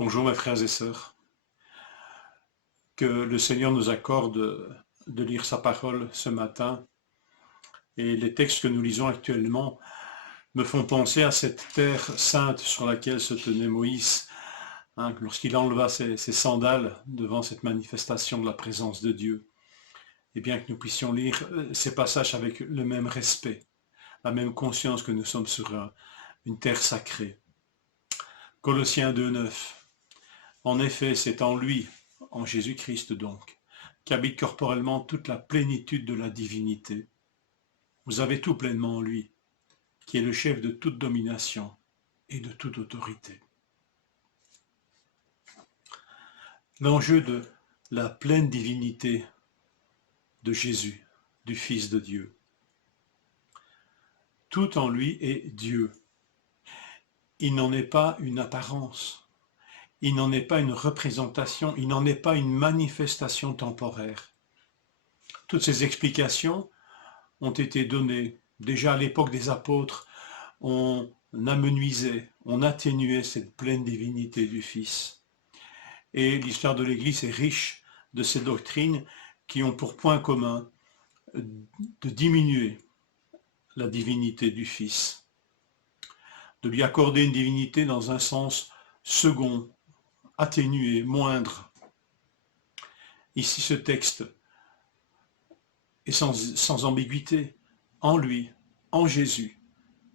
Bonjour mes frères et sœurs, que le Seigneur nous accorde de lire sa parole ce matin et les textes que nous lisons actuellement me font penser à cette terre sainte sur laquelle se tenait Moïse lorsqu'il enleva ses sandales devant cette manifestation de la présence de Dieu. Et bien que nous puissions lire ces passages avec le même respect, la même conscience que nous sommes sur une terre sacrée. Colossiens 2,9. En effet, c'est en lui, en Jésus-Christ donc, qu'habite corporellement toute la plénitude de la divinité. Vous avez tout pleinement en lui, qui est le chef de toute domination et de toute autorité. L'enjeu de la pleine divinité de Jésus, du Fils de Dieu. Tout en lui est Dieu. Il n'en est pas une apparence, il n'en est pas une représentation, il n'en est pas une manifestation temporaire. Toutes ces explications ont été données. Déjà à l'époque des apôtres, on amenuisait, on atténuait cette pleine divinité du Fils. Et l'histoire de l'Église est riche de ces doctrines qui ont pour point commun de diminuer la divinité du Fils, de lui accorder une divinité dans un sens second, atténué, moindre. Ici, ce texte est sans ambiguïté. En lui, en Jésus,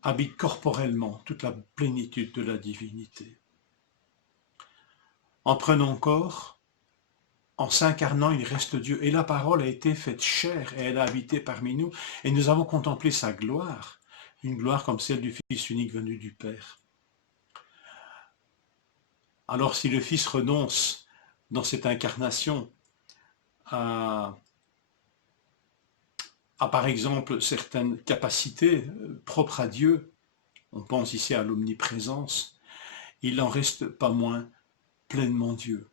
habite corporellement toute la plénitude de la divinité. En prenant corps, en s'incarnant, il reste Dieu. Et la parole a été faite chair et elle a habité parmi nous. Et nous avons contemplé sa gloire, une gloire comme celle du Fils unique venu du Père. Alors si le Fils renonce dans cette incarnation à par exemple certaines capacités propres à Dieu, on pense ici à l'omniprésence, il n'en reste pas moins pleinement Dieu.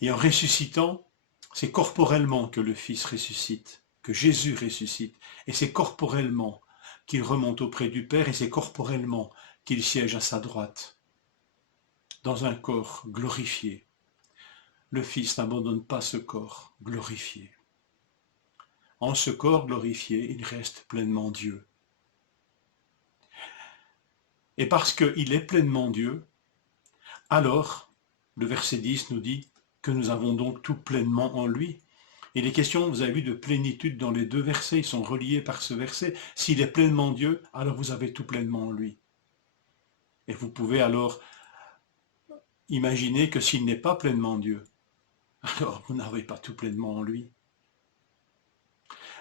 Et en ressuscitant, c'est corporellement que le Fils ressuscite, que Jésus ressuscite, et c'est corporellement qu'il remonte auprès du Père, et c'est corporellement qu'il siège à sa droite, dans un corps glorifié. Le Fils n'abandonne pas ce corps glorifié. En ce corps glorifié, il reste pleinement Dieu. Et parce qu'il est pleinement Dieu, alors, le verset 10 nous dit que nous avons donc tout pleinement en lui. Et les questions, vous avez vu, de plénitude dans les deux versets, ils sont reliés par ce verset. S'il est pleinement Dieu, alors vous avez tout pleinement en lui. Et vous pouvez alors imaginer que s'il n'est pas pleinement Dieu, alors vous n'avez pas tout pleinement en lui.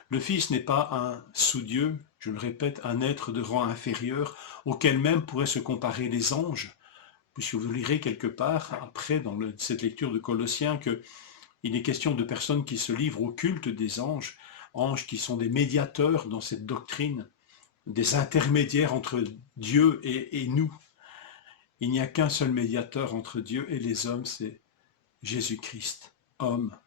Le Fils n'est pas un sous-Dieu, je le répète, un être de rang inférieur, auquel même pourraient se comparer les anges, puisque vous lirez quelque part, après, dans cette lecture de Colossiens, qu'il est question de personnes qui se livrent au culte des anges, anges qui sont des médiateurs dans cette doctrine, des intermédiaires entre Dieu et nous. Il n'y a qu'un seul médiateur entre Dieu et les hommes, c'est Jésus-Christ, homme.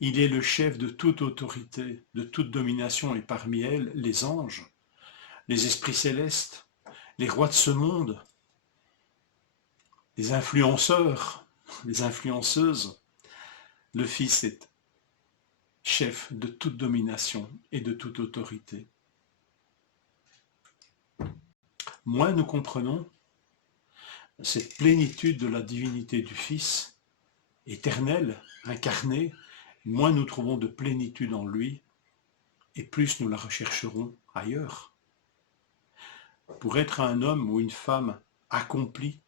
Il est le chef de toute autorité, de toute domination, et parmi elles, les anges, les esprits célestes, les rois de ce monde, les influenceurs, les influenceuses. Le Fils est chef de toute domination et de toute autorité. Moins nous comprenons cette plénitude de la divinité du Fils, éternel, incarné, moins nous trouvons de plénitude en lui, et plus nous la rechercherons ailleurs. Pour être un homme ou une femme accompli,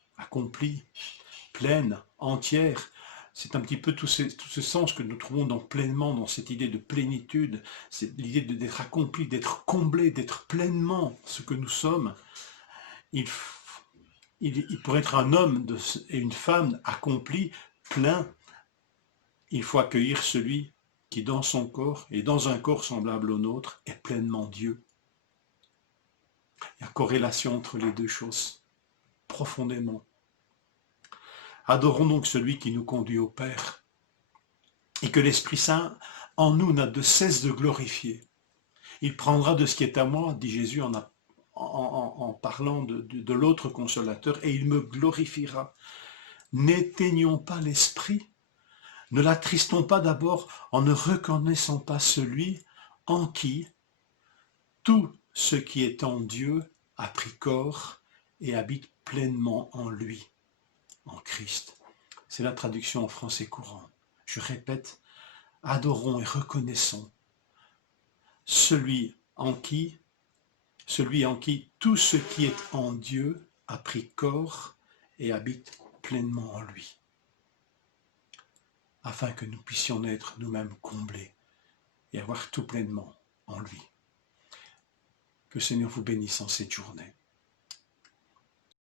pleine, entière, c'est un petit peu tout ce sens que nous trouvons pleinement dans cette idée de plénitude, c'est l'idée d'être accompli, d'être comblé, d'être pleinement ce que nous sommes. Pour être un homme et une femme accompli, plein, il faut accueillir celui qui dans son corps et dans un corps semblable au nôtre est pleinement Dieu. Il y a corrélation entre les deux choses, profondément. Adorons donc celui qui nous conduit au Père et que l'Esprit Saint en nous n'a de cesse de glorifier. Il prendra de ce qui est à moi, dit Jésus en parlant de l'autre consolateur, et il me glorifiera. N'éteignons pas l'esprit, ne l'attristons pas d'abord en ne reconnaissant pas celui en qui tout ce qui est en Dieu a pris corps et habite pleinement en lui, en Christ. C'est la traduction en français courant. Je répète, adorons et reconnaissons celui en qui tout ce qui est en Dieu a pris corps et habite pleinement en lui, afin que nous puissions être nous-mêmes comblés et avoir tout pleinement en lui. Que le Seigneur vous bénisse en cette journée.